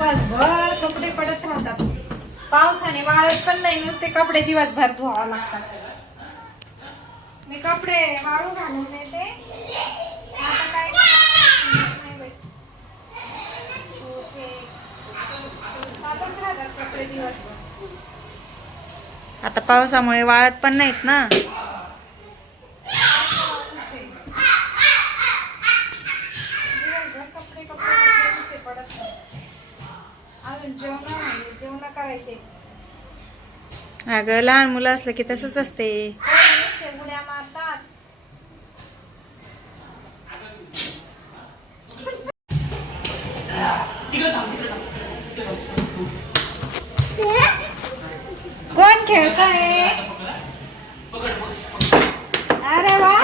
दिवसभर कपडे पडत राहतात. पावसाने वाळत पण नाही नुसते कपडे दिवसभर धुवावं लागतात. मी कपडे वाळू घालून येते. आता काय आता पावसामुळे वाळत पण नाहीत ना दिवसभर कपडे कपडे कपडे नुसते पडत राहतात. अजून जेवण आहे करायचे. अगं लहान मुलं असलं की तसंच असते. उड्या मारतात. कोण खेळताय? अरे वा.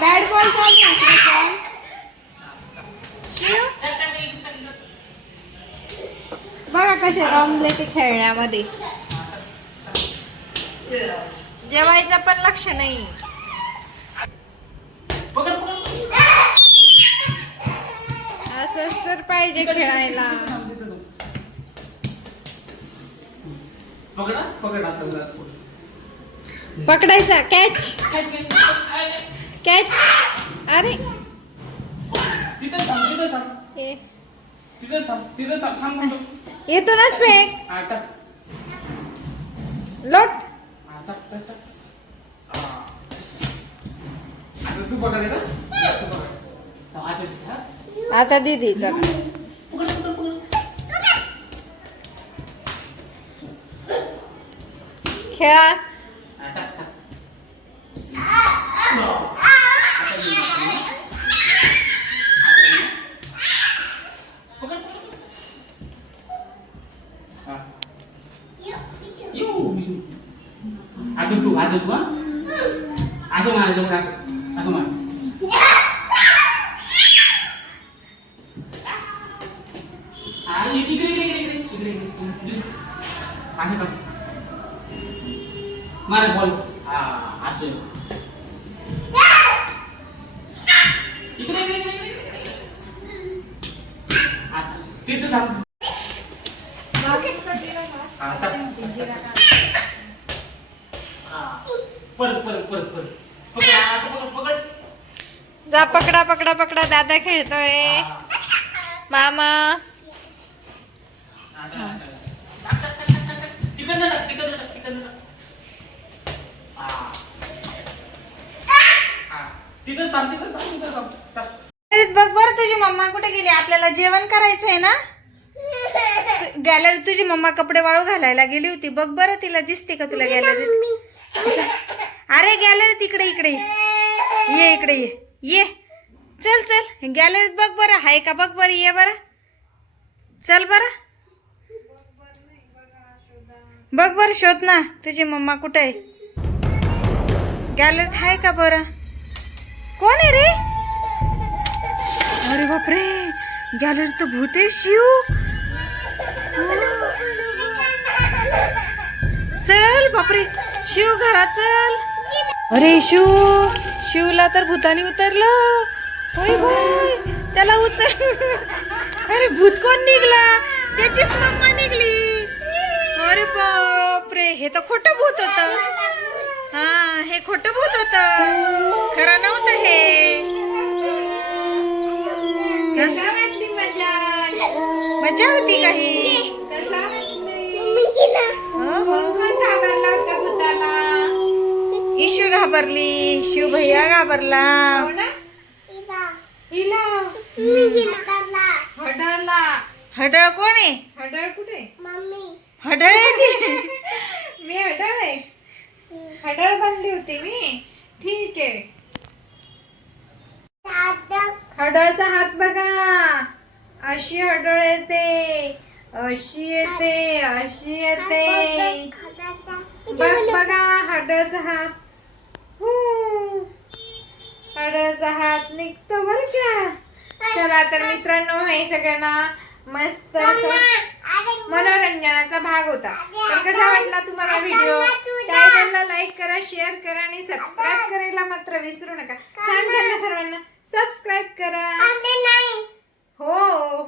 बॅट बॉल चालू कसे रमले ते खेळण्यामध्ये. जेवायचं पण लक्ष नाही. असंच तर पाहिजे खेळायला. पकडायचा कॅच कॅच अरे. तिथं थांब तिथं थांब. तिथं थांब तिथं थांब थांब म्हणतो. इथूनच फेक हा, टाक. लोट हा, टाक, टाक, टाक. हा. आता तू पकडायचा तू पकड. हा, आता तिथे, हा. आता दीदीचा पकड, पकड, पकड. खेळा हा, टाक, टाक. आता ये, आता ये. पकड, पकड. हा. येऊ, बिशू. आता तू आता तू हा असं मारायचं बघ असं असं मार हा, इकडे इकडे इकडे इकडे इकडे इकडे इकडे. असं कर मार बॉल हा असं इकडे इकडे इकडे इकडे इकडे. हा, तिथं थांब हा, टाक. हा. परत परत परत परत पकड आता पकड पकड जा पकडा पकडा पकडा दादा खेळतोय हा. मामा. तिकडनं टाक, तिकडनं टाक, तिकडनं. हा. हा. थांब थांब थांब टाक. गॅलरीत बघ बरं तुझी मम्मा कुठे गेली आपल्याला जेवण करायचंय ना गॅलरीत तुझी मम्मा कपडे वाळू घालायला गेली होती बघ बरं तिला दिसते का तुला गॅलरीत अरे गॅलरीत इकडे इकडे. ये. इकडे ये. ये. चल चल. गॅलरीत बघ बरं. हाय का? बघ बरं. ये बरं. चल बरं. बघ बरं शोध ना. तुझी मम्मा कुठे आहे? गॅलरीत आहे का बरं? कोण आहे रे? अरे बापरे. गॅलरीत तर भूत आहे शिव. चल बापरे. शिव घरात चल. अरे शिव शिवला तर भूतानी उतरलं. होय होय त्याला उचल. अरे भूत कोण निघला? त्याचीच मम्मा निघली. अरे बापरे हे तर खोटं भूत होत. हा हे खोटं भूत होत. खरं नव्हतं हे. मजा होती काही कसा वाटली हो हो कोण कोण घाबरला होता भूताला इशू घाबरली? शिव भैया घाबरला. हो ना हिला हडळला हडळ कोण आहे? हडळ कुठे? हडळ आहे मी हडळ आहे. हडळ बांधली होती मी. ठीक आहे. हडळचा हात बघा. अशी हडळ येते. अशी येते. अशी येते. बघ बघा हडळचा हात. हात निघतो बर का. चला तर मित्रांनो हे सगळ्यांना मस्त मनोरंजनाचा भाग होता. तर कसा वाटला तुम्हाला व्हिडिओ चॅनलला लाईक करा शेअर करा आणि सबस्क्राईब करायला मात्र विसरू नका. सांग सर्वांना सबस्क्राईब करा. हो.